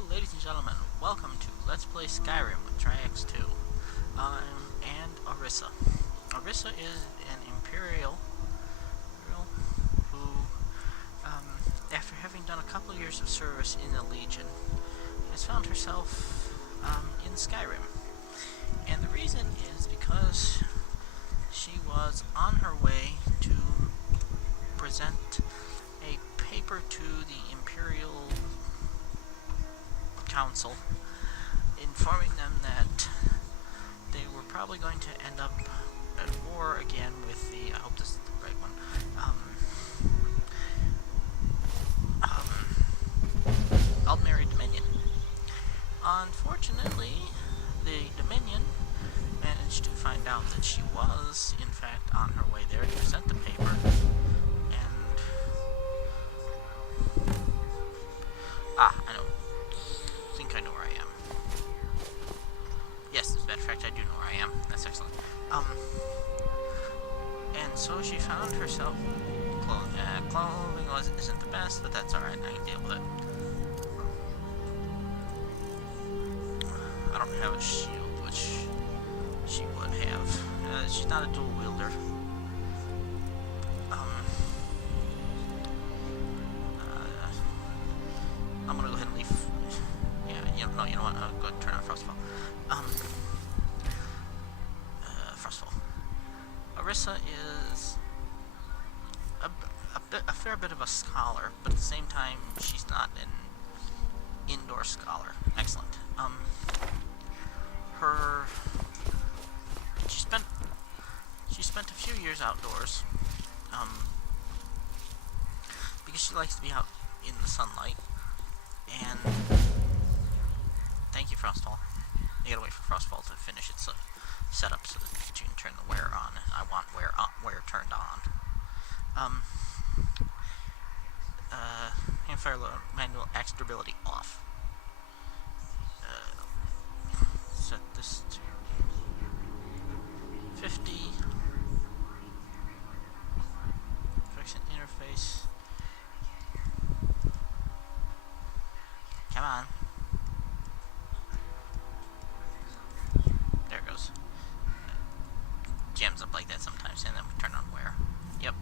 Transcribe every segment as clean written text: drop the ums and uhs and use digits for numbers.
Hello, ladies and gentlemen. Welcome to Let's Play Skyrim with Triax2. And Arissa. Arissa is an Imperial who, after having done a couple of years of service in the Legion, has found herself in Skyrim. And the reason is because she was on her way to present a paper to the Imperial Council, informing them that they were probably going to end up at war again with the, I hope this is the right one, Legionary Dominion. Unfortunately, the Dominion managed to find out that she was, in fact, on her way there to present the paper, and I know where I am. Yes, as a matter of fact, I do know where I am. That's excellent. And so she found herself clothing isn't the best, but that's alright, I can deal with it. I don't have a shield, which she would have. She's not a dual wielder. I'm gonna go ahead and leave. You know what? I'll go ahead and turn on Frostfall. Frostfall. Arissa is a fair bit of a scholar, but at the same time, she's not an indoor scholar. Excellent. She spent a few years outdoors, because she likes to be out in the sunlight, and thank you, Frostfall. You gotta wait for Frostfall to finish its setup so that you can turn the wear on. I want wear turned on. Handfire manual axe durability off. Set this to 50. Fix an interface. Come on. There it goes. Jams up like that sometimes, and then we turn on wear. Yep.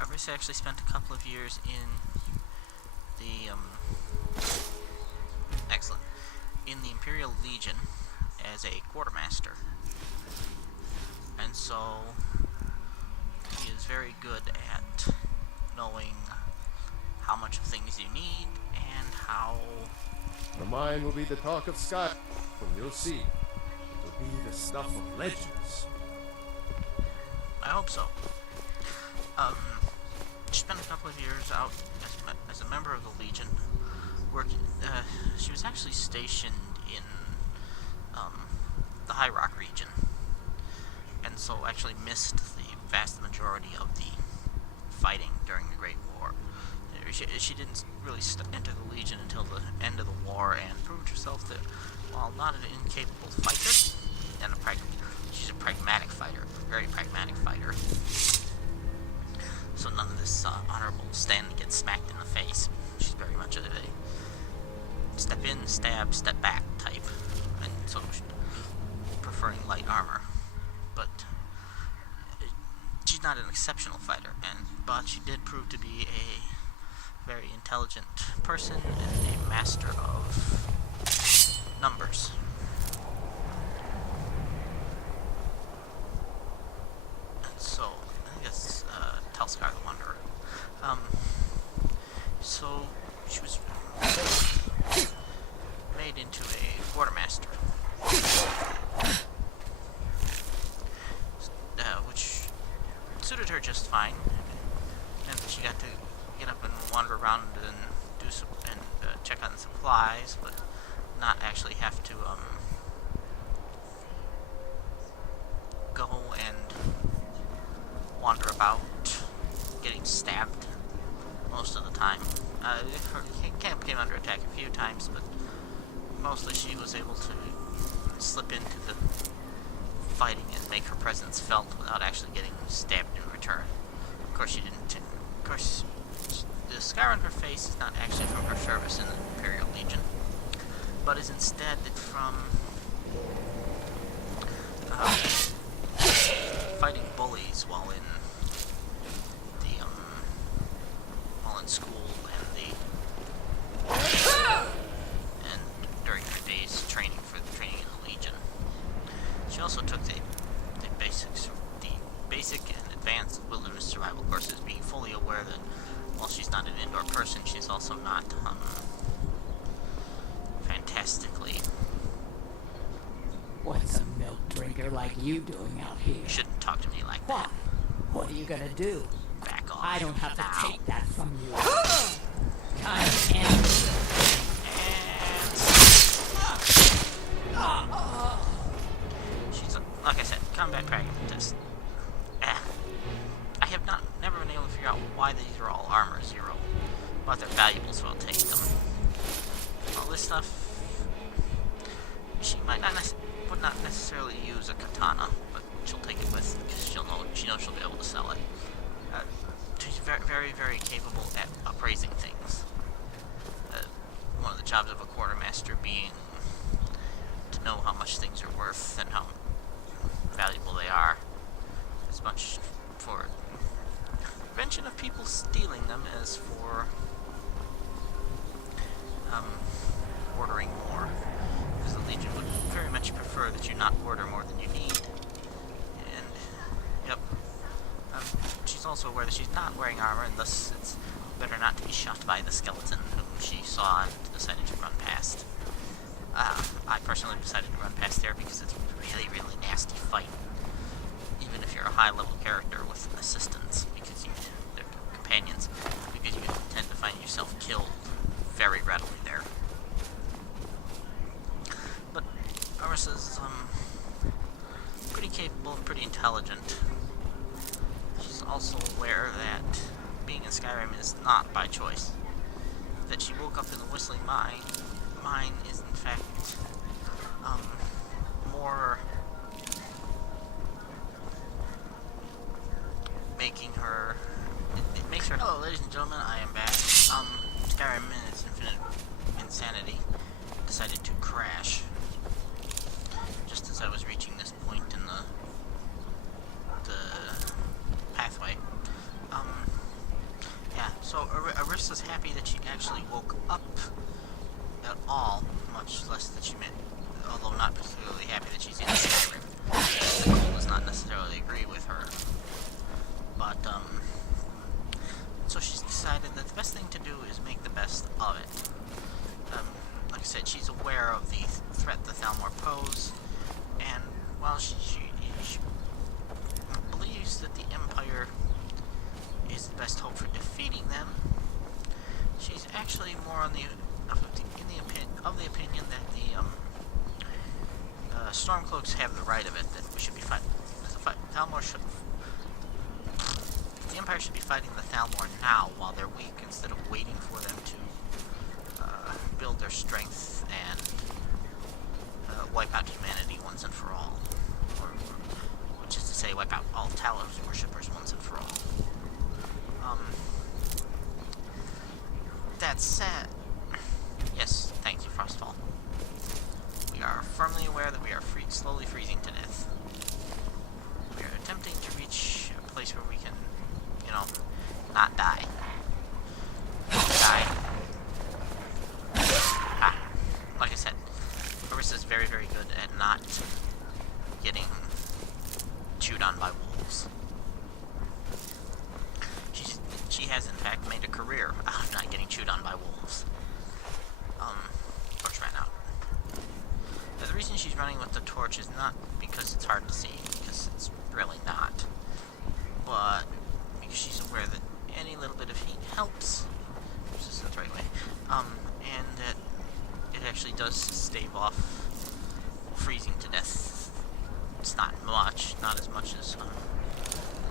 Arissa actually spent a couple of years in the, excellent, in the Imperial Legion as a quartermaster. And so, he is very good at knowing how much of things you need, and how... The mine will be the talk of Sky, and you'll see. It will be the stuff of legends. I hope so. She spent a couple of years out as a member of the Legion, working, she was actually stationed in, the High Rock region, and so actually missed the vast majority of the fighting during the Great War. She didn't really enter the Legion until the end of the war, and proved herself that, while not an incapable fighter, and she's a pragmatic fighter, a very pragmatic fighter. So none of this honorable stand and get smacked in the face. She's very much a step in, stab, step back type, and so preferring light armor. But she's not an exceptional fighter, but she did prove to be a very intelligent person and a master of numbers. And so, I think that's Telscar the Wanderer. So, she was made into a quartermaster, which suited her just fine, and she got to get up and wander around and do some check on supplies, but not actually have to go and wander about getting stabbed most of the time. Her camp came under attack a few times, but mostly she was able to slip into the fighting and make her presence felt without actually getting stabbed in return. Of course, she didn't. Of course, the scar on her face is not actually from her service in the Imperial Legion, but is instead from fighting bullies while in school and during her days training in the Legion. She also took the basic and advanced wilderness survival courses, being fully aware that while she's not an indoor person, she's also not fantastically. What's a milk drinker like you doing out here? You shouldn't talk to me like that. What are you gonna do? Back off. I don't have now. to take that from you. Time ends. She's, like I said, combat pragmatist. I have never been able to figure out why these are all armor 0. But they're valuable, so I'll take them. All this stuff, she would not necessarily use a katana, but she'll take it with because she knows she'll be able to sell it. She's very, very, very capable at appraising things. One of the jobs of a quartermaster being to know how much things are worth and how valuable they are, as much for prevention of people stealing them as for ordering more. Because the Legion would very much prefer that you not order more than you need. And, yep. She's also aware that she's not wearing armor, and thus it's better not to be shot by the skeleton whom she saw and decided to run past. I personally decided to run past there because it's a really, really nasty fight. Even if you're a high-level character with assistants, because they're companions, because you tend to find yourself killed very readily there. But Arissa's pretty capable and pretty intelligent. She's also aware that being in Skyrim is not by choice. That she woke up in the Whistling Mine is in fact more making her. It makes her. Hello, ladies and gentlemen, I am back. Skyrim in its infinite insanity decided to crash just as I was reaching this point in the pathway. Yeah, so Arissa's happy that she actually woke up at all, much less that she meant, although not particularly happy that she's in Skyrim. The cold does not necessarily agree with her. But, so she's decided that the best thing to do is make the best of it. Like I said, she's aware of the threat the Thalmor pose, and while she believes that the Empire is the best hope for defeating them, she's actually more on the opinion that the Stormcloaks have the right of it, that we should be fighting. The Empire should be fighting the Thalmor now while they're weak, instead of waiting for them to build their strength and wipe out humanity once and for all. Or which is to say, wipe out all Talos worshippers once and for all. That said, yes, thank you, Frostfall. We are firmly aware that we are slowly freezing to death. We are attempting to reach a place where we can, not die. Like I said, Arissa's very, very good at not getting chewed on by wolves. She has, in fact, made a career out of not getting chewed on by wolves. Torch ran out. Now, the reason she's running with the torch is not because it's hard to see, because it's really not, but because she's aware that any little bit of heat helps, which is the right way, and that it actually does stave off freezing to death. It's not much, not as much as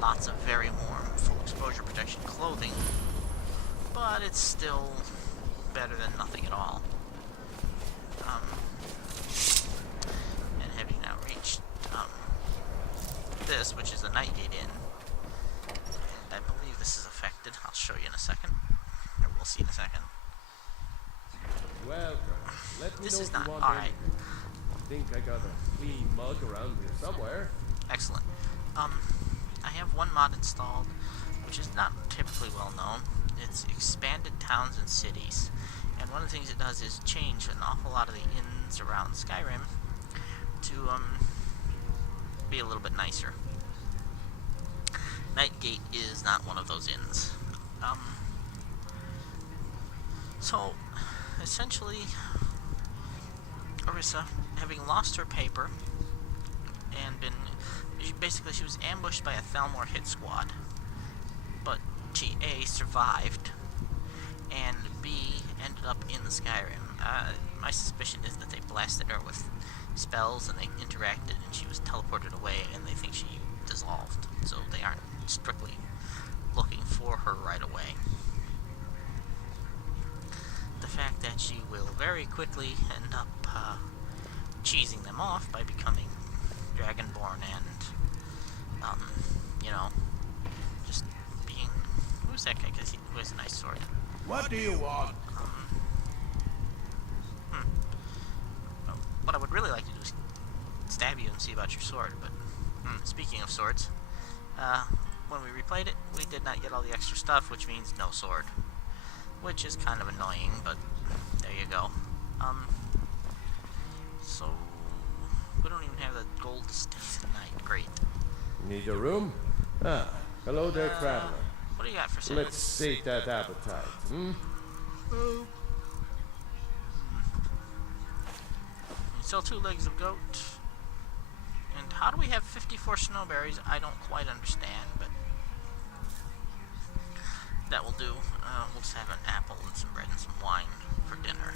lots of very warm, full exposure protection clothing, but it's still better than nothing at all. And having now reached this, which is the Nightgate Inn, and I believe this is affected. I'll show you in a second. we'll see in a second. Welcome. Let me This know is if you not want alright. anything. I think I got a clean mug around here somewhere. Excellent. I have one mod installed, which is not typically well known. It's expanded towns and cities. And one of the things it does is change an awful lot of the inns around Skyrim to, be a little bit nicer. Nightgate is not one of those inns. So, essentially, Arissa, having lost her paper, and she was ambushed by a Thalmor hit squad, but she A, survived, and B, ended up in the Skyrim. My suspicion is that they blasted her with spells and they interacted and she was teleported away and they think she dissolved, so they aren't strictly looking for her right away. The fact that she will very quickly end up cheesing them off by becoming Dragonborn and, just being... Who's that guy? Because who has a nice sword? What do you want? Well, what I would really like to do is stab you and see about your sword, but speaking of swords, when we replayed it, we did not get all the extra stuff, which means no sword. Which is kind of annoying, but there you go. So, we don't even have the gold to stay tonight. Great. Need a room? Ah, hello there, traveler. What do you got for sale? Let's sate that appetite, hmm? You sell 2 legs of goat. And how do we have 54 snowberries? I don't quite understand, but that will do. We'll just have an apple and some bread and some wine for dinner.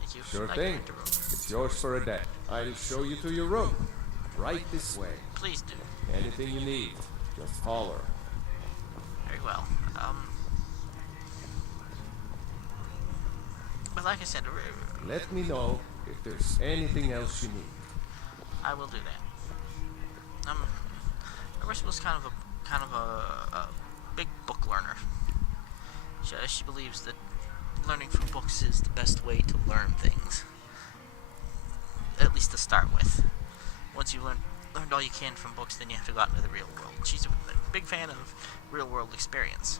Thank you. Sure Like thing. to room. It's yours for a day. I'll show you to your room. Right this way. Please do. Anything you need, just holler. Very well. But like I said, Let me know if there's anything else you need. I will do that. Arissa was kind of a big book learner. She believes that learning from books is the best way to learn things. At least to start with. Once you've learned all you can from books, then you have to go out into the real world. She's a big fan of real world experience.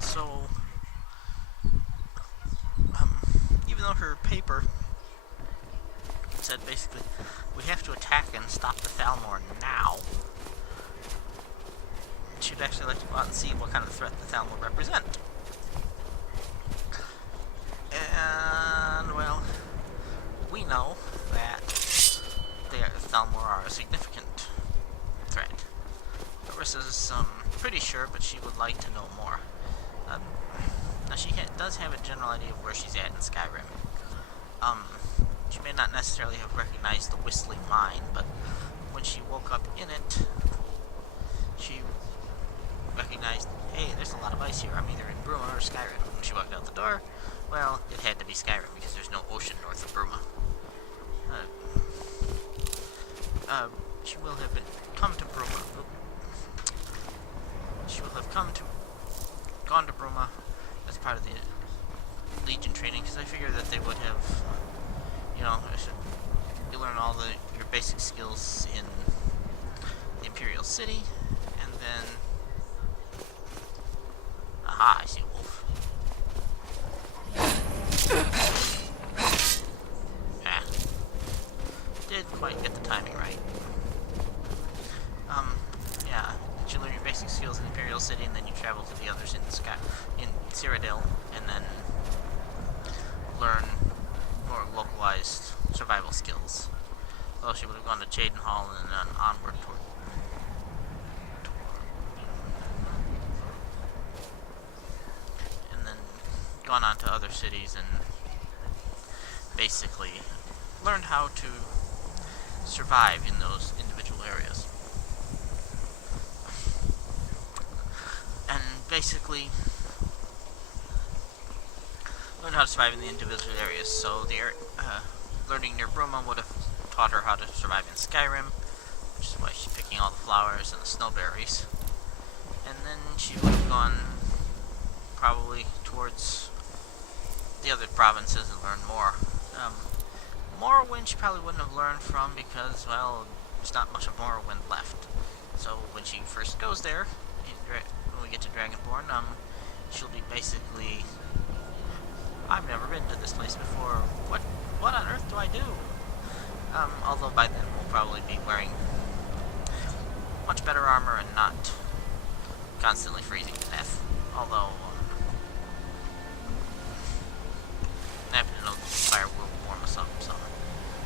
So, even though her paper said basically, we have to attack and stop the Thalmor now, she'd actually like to go out and see what kind of threat the Thalmor represent. And, well, we know that the Thalmor are a significant threat. Arissa's pretty sure, but she would like to know more. Now she does have a general idea of where she's at in Skyrim. She may not necessarily have recognized the Whistling Mine, but when she woke up in it, she recognized, hey, there's a lot of ice here. I'm either in Bruma or Skyrim. When she walked out the door, well, it had to be Skyrim because there's no ocean north of Bruma. She will have come to Bruma. She will have gone to Bruma as part of the Legion training, because I figure that they would have, you learn all your basic skills in the Imperial City, and then, aha, I see a wolf. Didn't quite get the timing right. Yeah, you learn your basic skills in the Imperial City, and then you travel to the others in Cyrodiil, and then learn more localized survival skills. Well, she would have gone to Cheydinhal and then onward toward and then gone on to other cities and basically learned how to survive in those individual areas. And basically learn how to survive in the individual areas. So the learning near Bruma would have taught her how to survive in Skyrim, which is why she's picking all the flowers and the snowberries. And then she would have gone probably towards the other provinces and learned more. Morrowind she probably wouldn't have learned from because, well, there's not much of Morrowind left. So when she first goes there, when we get to Dragonborn, she'll be basically, I've never been to this place before. What on earth do I do? Although by then we'll probably be wearing much better armor and not constantly freezing to death. Although, I happen to know that fire will warm us up.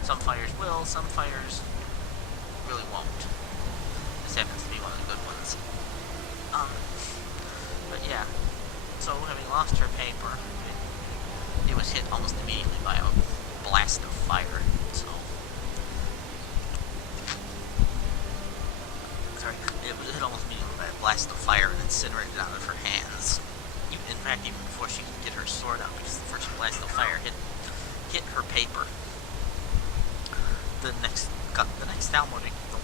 Some fires will, some fires really won't. This happens to be one of the good ones. But yeah, so having lost her paper, it was hit almost immediately by a blast of fire, so... Sorry, it was hit almost immediately by a blast of fire and incinerated out of her hands. In fact, even before she could get her sword out, because the first blast of fire hit her paper. The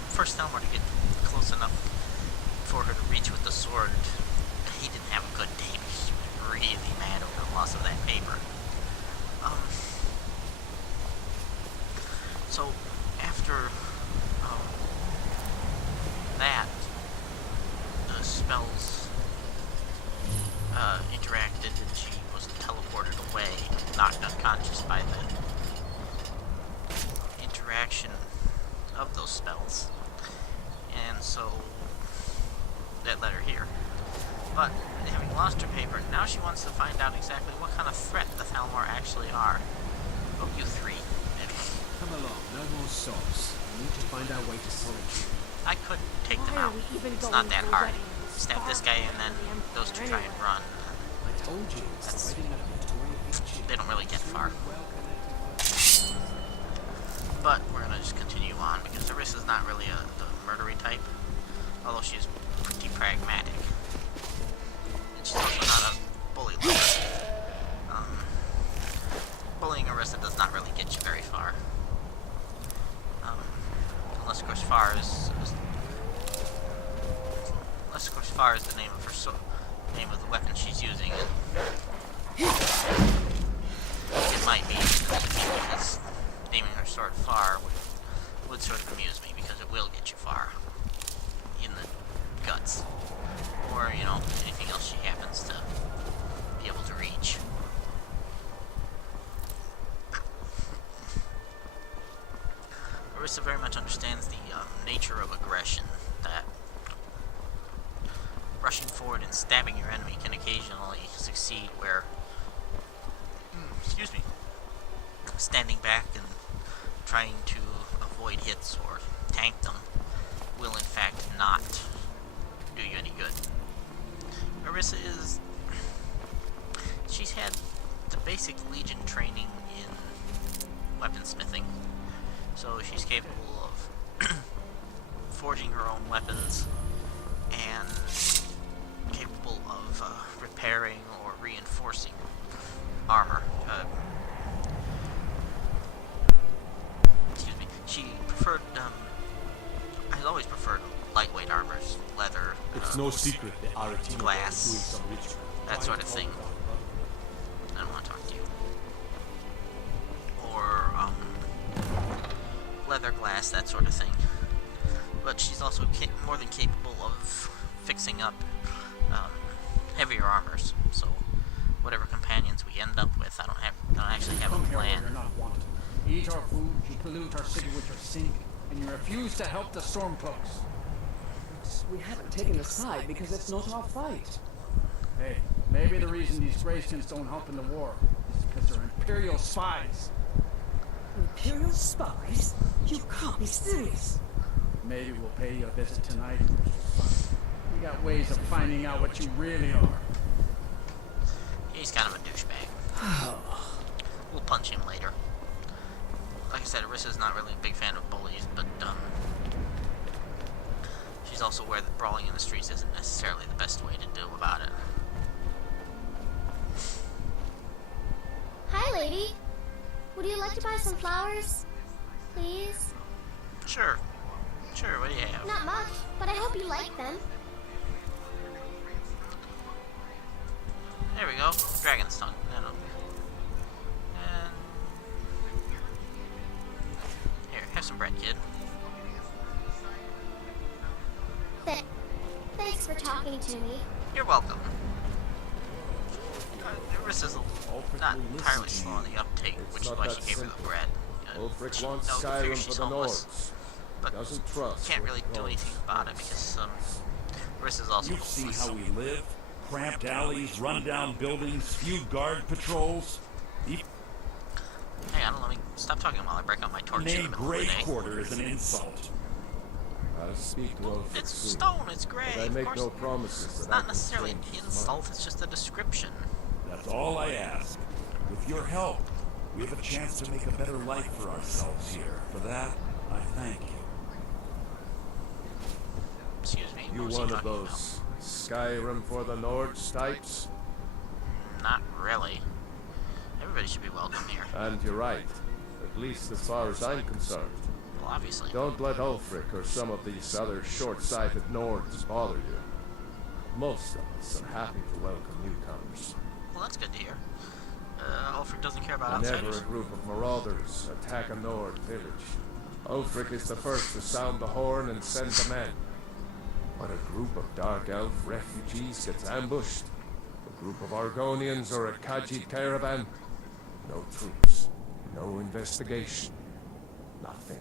first Thalmor to get close enough for her to reach with the sword, he didn't have a good day because he was really mad over the loss of that paper. So after that, the spells interacted and she was teleported away, knocked unconscious by the interaction of those spells. And so that led her here. But having lost her paper, now she wants to find out exactly what kind of threat the Thalmor actually are. Oh, you three. Come along, no more sobs. I need to find our way to solitude. I could take them out. It's not that hard. Stab this guy and then those two try and run. I told you, it's the wedding of Victoria. They don't really get far. But we're gonna just continue on because Arissa's not really the murdery type, although she's pretty pragmatic. And she's also not a bully lover. Bullying Arissa does not really get you very far. Unless of course far is the name of her name of the weapon she's using. It might be because naming her sword far would sort of amuse me because it will get you far in the guts, or you know, anything else she happens to be able to reach. Arissa very much understands the nature of aggression, that rushing forward and stabbing your enemy can occasionally succeed where, standing back and trying to avoid hits or tank them will in fact not do you any good. Arissa she's had the basic Legion training in weaponsmithing, so she's capable of forging her own weapons and capable of repairing or reinforcing armor. She preferred, has always preferred lightweight armors, leather, It's no secret that Arissa glass, is doing some ritual. that sort of thing. I don't want to talk to you. Or, leather, glass, that sort of thing. But she's also more than capable of fixing up heavier armors. So, whatever companions we end up with, I don't actually have a plan. You're not wanted. You eat our food, you pollute our city with your sink, and you refuse to help the Stormcloaks. We haven't taken a side because it's not our fight. Hey, maybe the reason these Grayskins don't help in the war is because they're Imperial spies. Imperial spies? You can't be serious. Maybe we'll pay you a visit tonight. We got ways of finding out what you really are. He's kind of a douchebag. We'll punch him later. Like I said, Arissa's not really a big fan of bullies, but she's also aware that brawling in the streets isn't necessarily the best way to do about it. Hi, lady. Would you like to buy some flowers? Please? Sure. Sure, what do you have? Not much, but I hope you like them. There we go. Dragon's tongue. No. And here, have some bread, kid. Thanks for talking to me. You're welcome. Arissa's not entirely slow on the uptake, which is why she gave her the bread. Ulfric wants No, Skyrim figures for she's the homeless, Nords. but Doesn't trust can't really what do anything about it because Arissa's also You've seen homeless. how we live. Cramped alleys, rundown buildings, few guard patrols. Hey, I don't let me stop talking while I break out my torch. The in the name middle of Grey the day. Quarter is an insult. I'll speak to Ulfric It's soon. stone, it's grey. But I Of make course, no promises it's that I not can necessarily an change his insult, mind. it's just a description. That's all I ask. With your help, we have a chance to make a better life for ourselves here. For that, I thank you. Excuse me. You what was he one of talking those Skyrim for the Nords types? about? Not really. Everybody should be welcome here. And you're right. At least as far as I'm concerned. Well, obviously. Don't let Ulfric or some of these other short-sighted Nords bother you. Most of us are happy to welcome newcomers. Well, that's good to hear. Ulfric doesn't care about Whenever outsiders. a group of marauders attack a Nord village, Ulfric is the first to sound the horn and send the men. When a group of Dark Elf refugees gets ambushed, a group of Argonians or a Khajiit caravan, no troops, no investigation, nothing.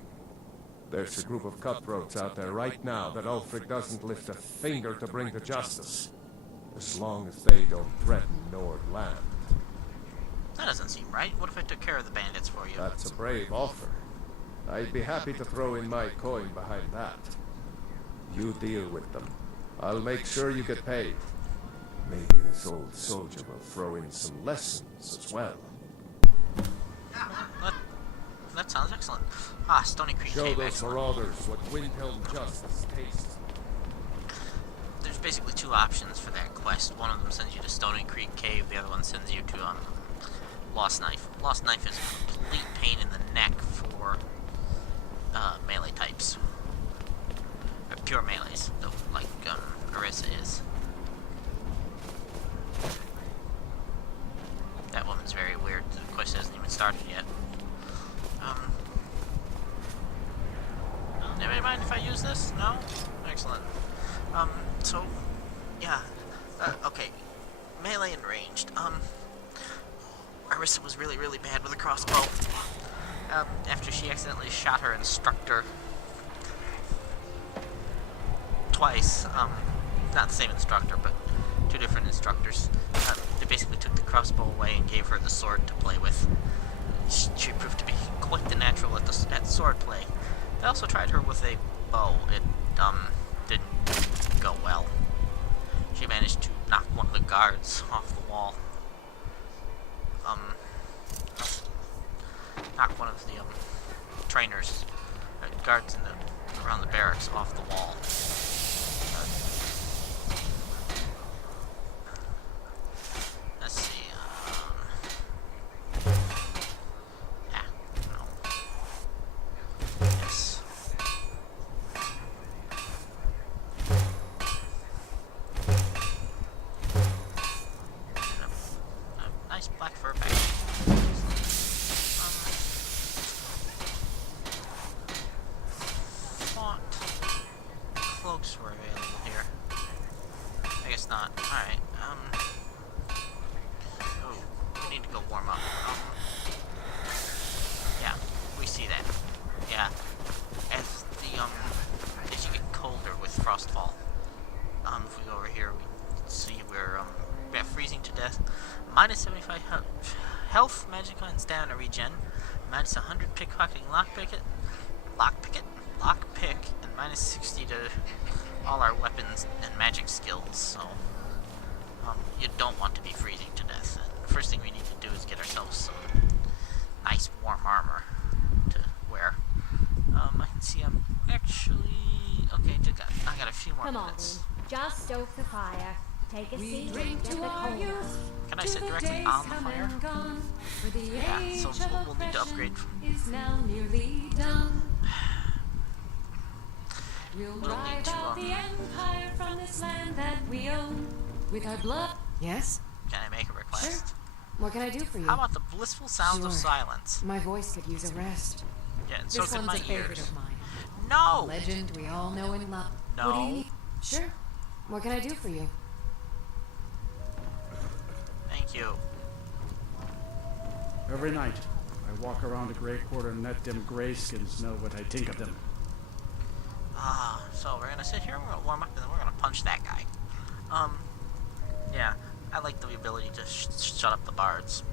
There's a group of cutthroats out there right now that Ulfric doesn't lift a finger to bring to justice, as long as they don't threaten Nord land. That doesn't seem right. What if I took care of the bandits for you? That's a brave offer. I'd be happy to throw in my coin behind that. You deal with them. I'll make sure you get paid. Maybe this old soldier will throw in some lessons as well. That sounds excellent. Ah, Stony Creek Show Cave, those excellent. marauders what Windhelm justice tastes. There's basically two options for that quest. One of them sends you to Stony Creek Cave, the other one sends you to Lost Knife. Lost Knife is a complete pain in the neck for melee types. Pure melees, though, like Arissa is. That woman's very weird. The quest hasn't even started yet. Anybody mind if I use this? No? Excellent. So, yeah. Okay. Melee and ranged. Arissa was really, really bad with a crossbow. After she accidentally shot her instructor twice. Not the same instructor, but two different instructors. They basically took the crossbow away and gave her the sword to play with. She proved to be quite the natural at sword play. They also tried her with a bow. It didn't go well. She managed to knock one of the guards off the wall. Knock one of the trainers, guards around the barracks off the wall. Let's see. No. Yes. A nice black fur pack. Font cloaks were available here. I guess not. Alright, oh, we need to go warm up. Yeah, we see that. Yeah. As as you get colder with Frostfall. If we go over here, we see we're freezing to death. Minus 75 health, magic and stamina regen. Minus 100 pickpocketing, lockpick, and minus 60 to all our weapons and magic skills. So you don't want to be freezing to death. And the first thing we need to do is get ourselves some nice warm armor to wear. I can see I'm actually okay. I got a few more Come on, minutes. just stoke the fire. Take a seat. drink Get to the our cold. youth. Can I sit directly on the fire? For the Yeah, so age we'll need to of upgrade from. is now nearly done. We'll need drive to, out the empire from this land that we own with our blood. Yes? can I make a request? Sure. What can I do for you? How about the blissful sounds of Sure. silence? My voice could use a rest. Yeah, and so This could one's my a favorite ears. of mine. No! Legend we all know and love. No. What do you need? Sure. What can I do for you? Thank you. Every night, I walk around the Grey Quarter and let them Greyskins know what I think of them. Ah, so we're gonna sit here, we're gonna warm up, and then we're gonna punch that guy. Yeah, I like the ability to shut up the bards.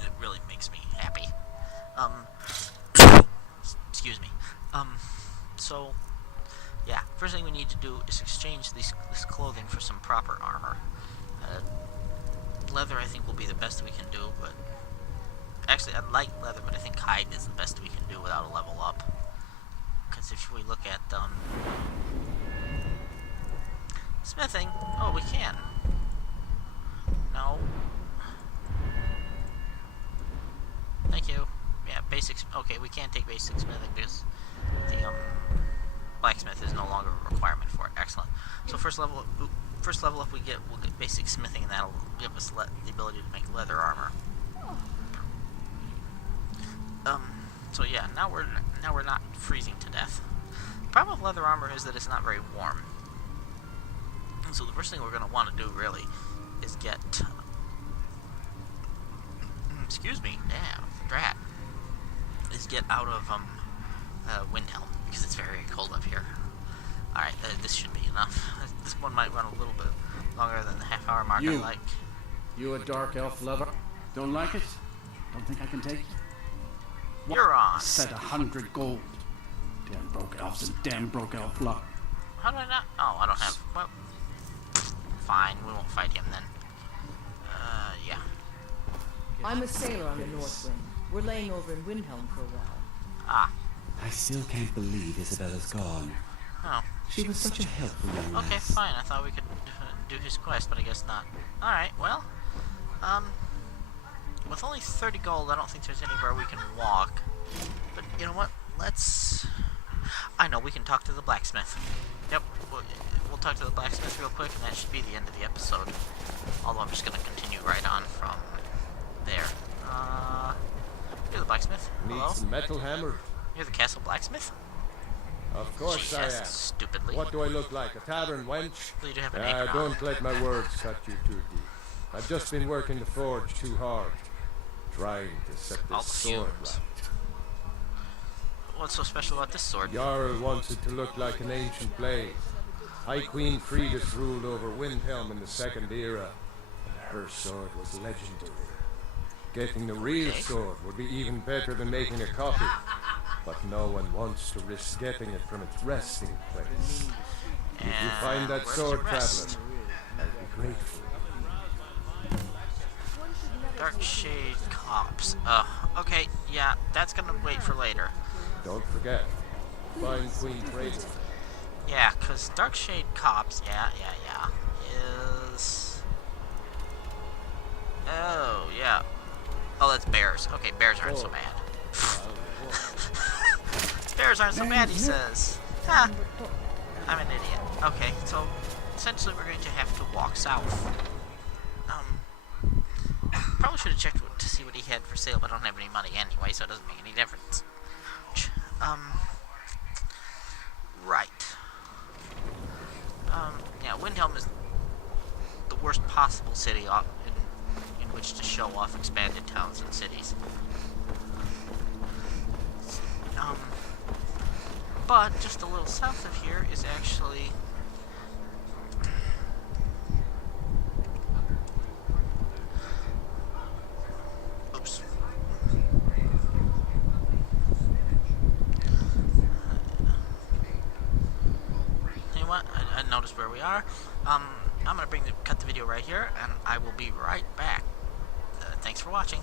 It really makes me happy. Excuse me. So, yeah, first thing we need to do is exchange this clothing for some proper armor. Leather, I think, will be the best we can do, but... Actually, I like leather, but I think hide is the best we can do without a level up. Because if we look at, smithing... Oh, we can. No. Thank you. Yeah, basics... Okay, we can't take basic smithing because the, blacksmith is no longer a requirement for it. Excellent. So first level up we'll get basic smithing, and that'll give us the ability to make leather armor. So yeah, now we're not freezing to death. The problem with leather armor is that it's not very warm. And so the first thing we're going to want to do, really, is get... excuse me, damn, drat. Is get out of, Windhelm, because it's very cold up here. Alright, this should be enough. This one might run a little bit longer than the half-hour mark I like. You a dark elf lover? Don't like it? Don't think I can take it? You're on. Said 100 gold. Damn broke elves and damn broke elf luck. How do I not? Oh, I don't have... Well, fine, we won't fight him then. Yeah. I'm a sailor on the North Wind. We're laying over in Windhelm for a while. Ah. I still can't believe Isabella's gone. Oh. She was such a helpful young lass. Okay, fine. I thought we could do his quest, but I guess not. Alright, well... with only 30 gold, I don't think there's anywhere we can walk. But, you know what? Let's... I know, we can talk to the blacksmith. Yep, we'll talk to the blacksmith real quick, and that should be the end of the episode. Although I'm just gonna continue right on from there. You're the blacksmith. Hello? Needs metal hammer? You're the castle blacksmith? Of course She I asked am. stupidly. What do I look like, a tavern wench? Well, you do have an apron on. Don't let my words cut you too deep. I've just been working the forge too hard, trying to set All this the sword fumes. right. What's so special about this sword? Jarl wants it to look like an ancient blade. High Queen Fridis ruled over Windhelm in the Second Era. Her sword was legendary. Getting the real Okay. sword would be even better than making a copy. But no one wants to risk getting it from its resting place. If you find that where's sword, the rest? traveler, I'd be grateful. Dark Shade Cops. Okay, yeah, that's gonna wait for later. Don't forget, find Queen Fridis. Yeah, cause Dark Shade Cops, yeah, is... Oh, yeah. Oh, that's bears. Okay, bears aren't so bad. Bears aren't so bad, he says. Ha! I'm an idiot. Okay, so essentially we're going to have to walk south. Probably should have checked to see what he had for sale, but I don't have any money anyway, so it doesn't make any difference. Right. Yeah, Windhelm is the worst possible city in which to show off expanded towns and cities. But just a little south of here is actually... Oops. You know what? I noticed where we are. I'm gonna cut the video right here, and I will be right back. Thanks for watching.